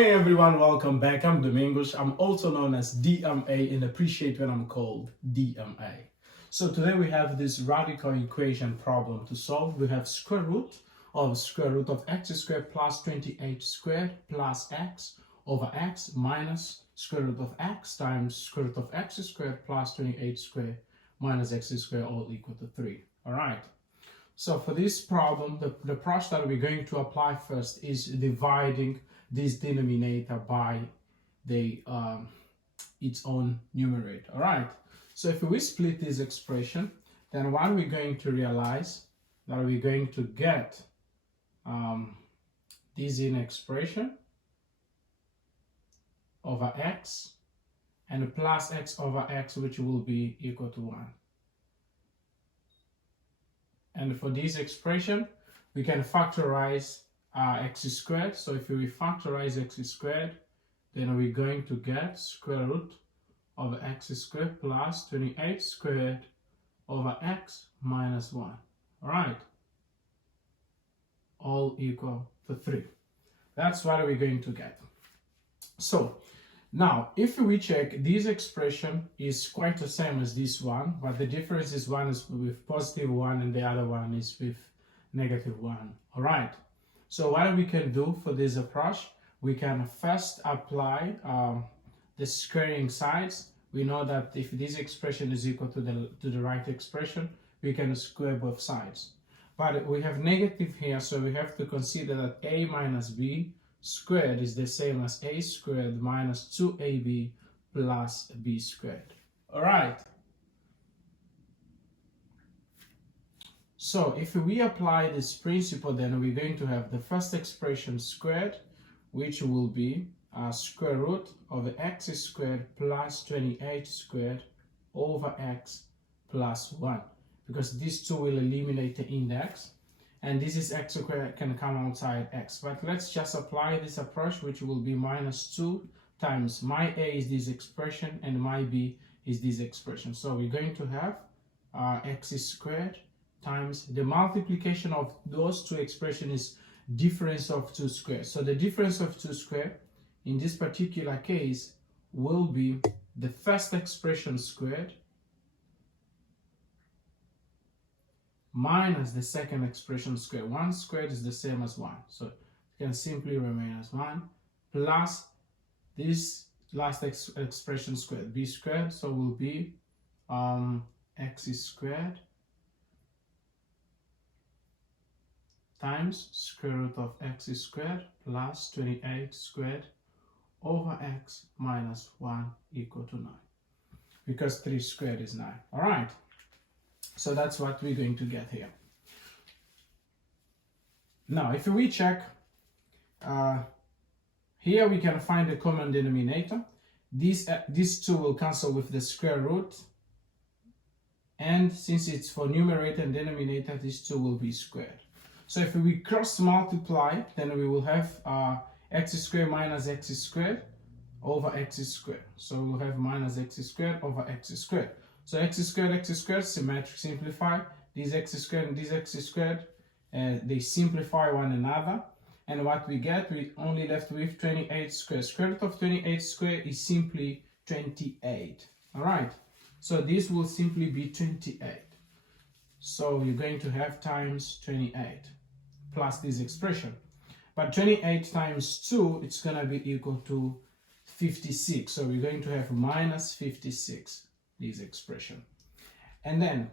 Hey everyone, welcome back. I'm Domingos. I'm also known as DMA and appreciate when I'm called DMA. So today we have this radical equation problem to solve. We have square root of x squared plus 28 squared plus x over x minus square root of x times square root of x squared plus 28 squared minus x squared all equal to 3. All right. So for this problem, the approach that we're going to apply first is dividing this denominator by the its own numerator. All right. So if we split this expression, then what we're going to realize that we're going to get this in expression over x and plus x over x, which will be equal to 1. And for this expression, we can factorize x squared. So if we factorize x squared, then we're going to get square root of x squared plus 28 squared over x minus 1. All right. All equal to 3. That's what we're going to get. So now, if we check, this expression is quite the same as this one, but the difference is one is with positive 1 and the other one is with negative 1. All right. So what we can do for this approach, we can first apply the squaring sides. We know that if this expression is equal to the right expression, we can square both sides. But we have negative here, so we have to consider that a minus b squared is the same as a squared minus 2ab plus b squared. All right. So if we apply this principle, then we're going to have the first expression squared, which will be square root of x squared plus 28 squared over x plus 1, because these two will eliminate the index. And this is x squared can come outside x. But let's just apply this approach, which will be minus 2 times my a is this expression and my b is this expression. So we're going to have x squared times the multiplication of those two expressions is difference of 2 squared. So the difference of 2 squared in this particular case will be the first expression squared minus the second expression squared. 1 squared is the same as 1, so it can simply remain as 1 plus this last expression squared, b squared, so will be x squared times square root of x squared plus 28 squared over x minus 1 equal to 9, because 3 squared is 9. All right. So that's what we're going to get here. Now, if we check, here we can find the common denominator. These two will cancel with the square root. And since it's for numerator and denominator, these two will be squared. So if we cross multiply, then we will have x squared minus x squared over x squared. So we'll have minus x squared over x squared. So x squared, symmetric simplify. This x squared and this x squared, they simplify one another. And what we get, we only left with 28 squared. Square root of 28 squared is simply 28. All right. So this will simply be 28. So you're going to have times 28 plus this expression. But 28 times 2, it's going to be equal to 56. So we're going to have minus 56. This expression. And then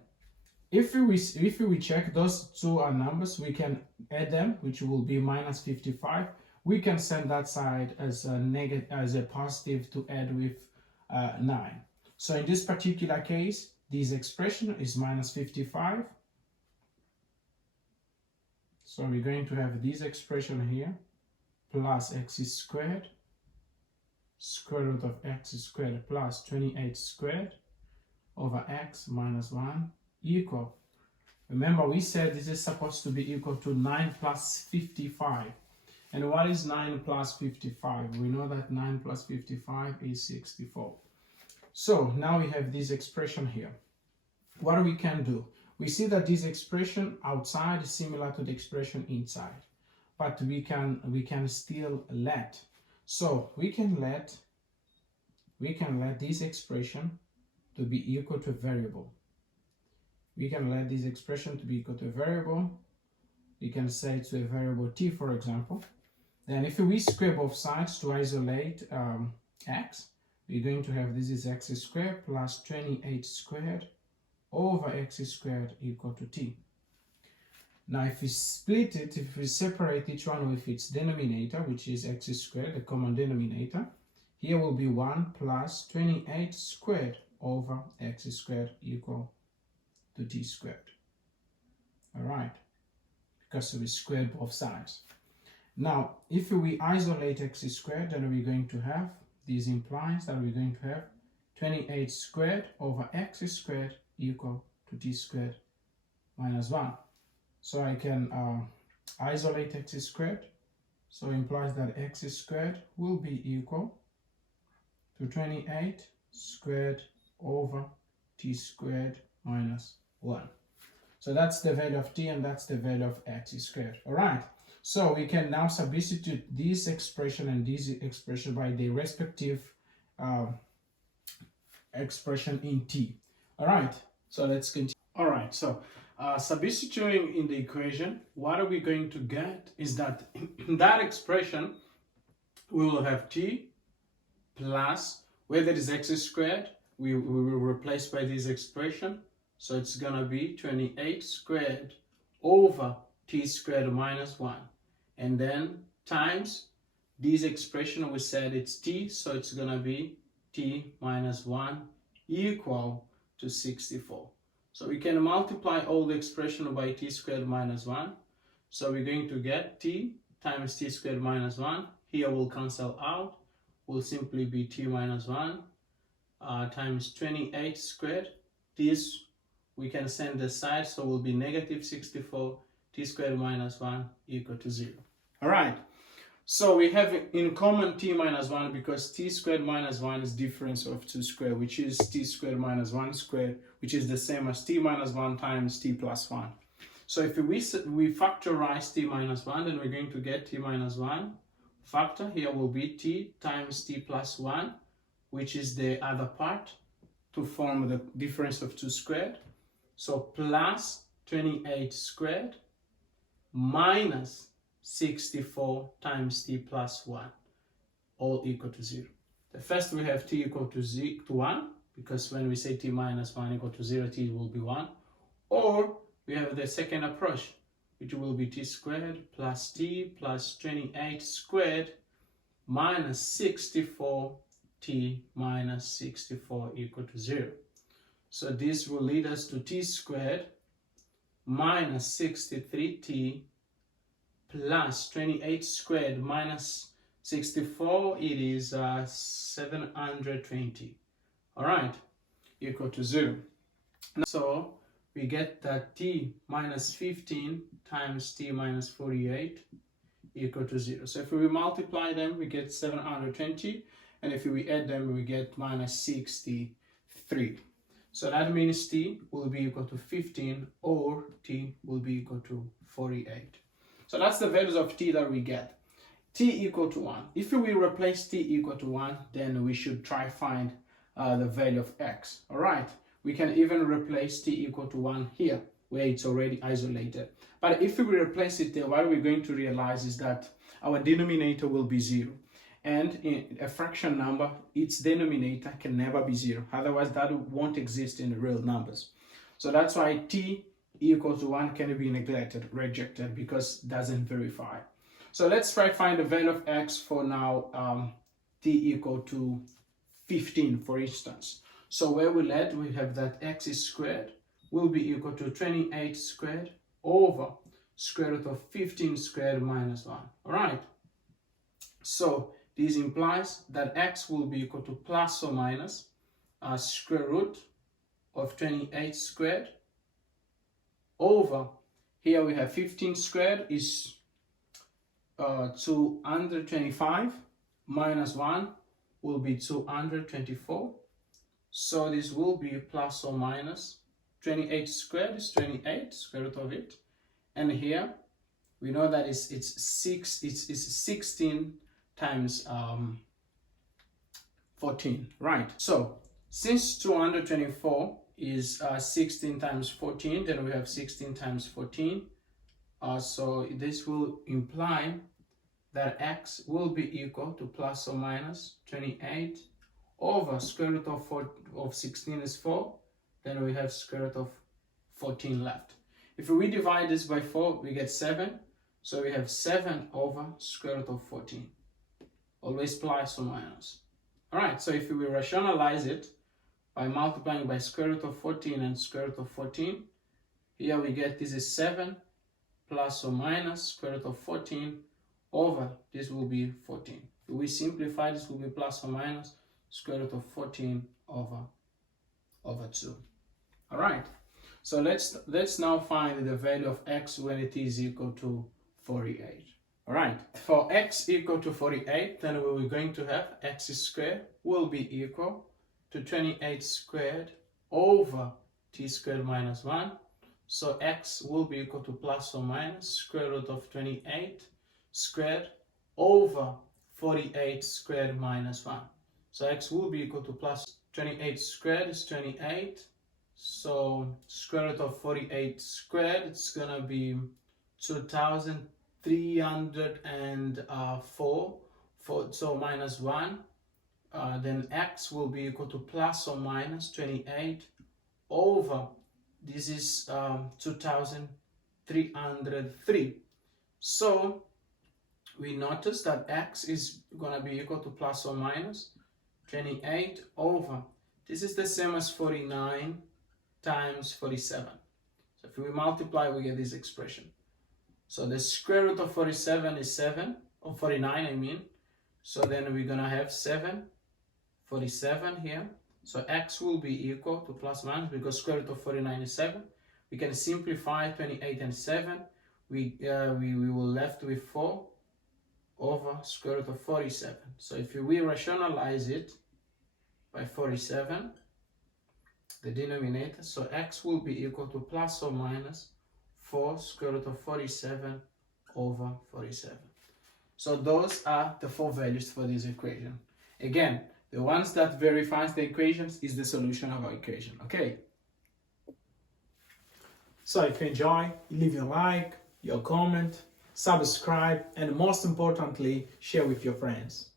if we check those two are numbers, we can add them, which will be minus 55. We can send that side as a negative, as a positive, to add with 9. So in this particular case, this expression is minus 55. So we're going to have this expression here plus x squared square root of x squared plus 28 squared over x minus 1 equal. Remember, we said this is supposed to be equal to 9 plus 55. And what is 9 plus 55? We know that 9 plus 55 is 64. So now we have this expression here. What we can do? We see that this expression outside is similar to the expression inside. but we can still let. So we can let this expression to be equal to a variable. We can let this expression to be equal to a variable. We can say to a variable t, for example. Then if we square both sides to isolate x, we're going to have this is x squared plus 28 squared over x squared equal to t. Now if we split it, if we separate each one with its denominator, which is x squared, the common denominator, here will be 1 plus 28 squared over x squared equal to t squared. Alright, because we squared both sides. Now, if we isolate x squared, then we're going to have, this implies that we're going to have 28 squared over x squared equal to t squared minus 1. So I can isolate x squared, so it implies that x squared will be equal to 28 squared over t squared minus 1. So that's the value of t and that's the value of x squared. Alright, so we can now substitute this expression and this expression by the respective expression in t. Alright, so let's continue. Alright, so substituting in the equation, what are we going to get is that in that expression we will have t plus, where there is x squared, we will replace by this expression. So it's gonna be 28 squared over t squared minus 1. And then times this expression, we said it's t, so it's gonna be t minus 1 equal to 64. So we can multiply all the expression by t squared minus 1. So we're going to get t times t squared minus 1. Here will cancel out. Will simply be t minus 1 times 28 squared. This we can send aside, so will be negative 64 t squared minus 1 equal to 0. Alright, so we have in common t minus 1 because t squared minus 1 is difference of 2 squared, which is t squared minus 1 squared, which is the same as t minus 1 times t plus 1. So if we factorize t minus 1, then we're going to get t minus 1 factor. Here will be t times t plus 1, which is the other part, to form the difference of 2 squared. So plus 28 squared minus 64 times t plus 1, all equal to 0. The first we have t equal to 1, because when we say t minus 1 equal to 0, t will be 1. Or we have the second approach, which will be t squared plus t plus 28 squared minus 64 t minus 64 equal to 0. So this will lead us to t squared minus 63t plus 28 squared minus 64, it is 720. Alright, equal to 0. So we get that t minus 15 times t minus 48 equal to 0. So if we multiply them, we get 720, and if we add them, we get minus 63. So that means t will be equal to 15 or t will be equal to 48. So that's the values of t that we get. T equal to 1. If we replace t equal to 1, then we should try find the value of x. Alright, we can even replace t equal to 1 here, where it's already isolated. But if we replace it there, what we're going to realize is that our denominator will be 0. And in a fraction number, its denominator can never be 0. Otherwise, that won't exist in the real numbers. So that's why t equal to 1 can be neglected, rejected, because it doesn't verify. So let's try to find the value of x for now t equal to 15, for instance. So where we let, we have that x squared will be equal to 28 squared over square root of 15 squared minus 1. All right. So this implies that x will be equal to plus or minus square root of 28 squared over, here we have 15 squared is 225 minus 1 will be 224. So this will be plus or minus 28 squared is 28, square root of it. And here we know that it's 16 times 14, right? So since 224 is 16 times 14, then we have 16 times 14. So this will imply that x will be equal to plus or minus 28 over square root of 16 is 4. Then we have square root of 14 left. If we divide this by 4, we get 7. So we have 7 over square root of 14. Always plus or minus. Alright, so if we rationalize it by multiplying by square root of 14 and square root of 14, here we get this is 7 plus or minus square root of 14 over, this will be 14. If we simplify, this will be plus or minus square root of 14 over 2. Alright, so let's now find the value of x when it is equal to 48. Alright, for x equal to 48, then we're going to have x squared will be equal to 28 squared over t squared minus 1. So x will be equal to plus or minus square root of 28 squared over 48 squared minus 1. So x will be equal to plus 28 squared is 28. So square root of 48 squared, it's gonna be 2304. So minus 1. Then x will be equal to plus or minus 28 over, this is 2303. So we notice that x is going to be equal to plus or minus 28 over, this is the same as 49 times 47. So if we multiply, we get this expression. So the square root of 47 is 7, or 49 I mean. So then we're going to have 47 here. So x will be equal to plus minus, because square root of 49 is 7. We can simplify 28 and 7. We will left with 4 over square root of 47. So if we rationalize it by 47, the denominator, so x will be equal to plus or minus 4 square root of 47 over 47. So those are the 4 values for this equation. Again, the ones that verifies the equations is the solution of our equation, okay? So if you enjoy, leave your like, your comment, subscribe, and most importantly, share with your friends.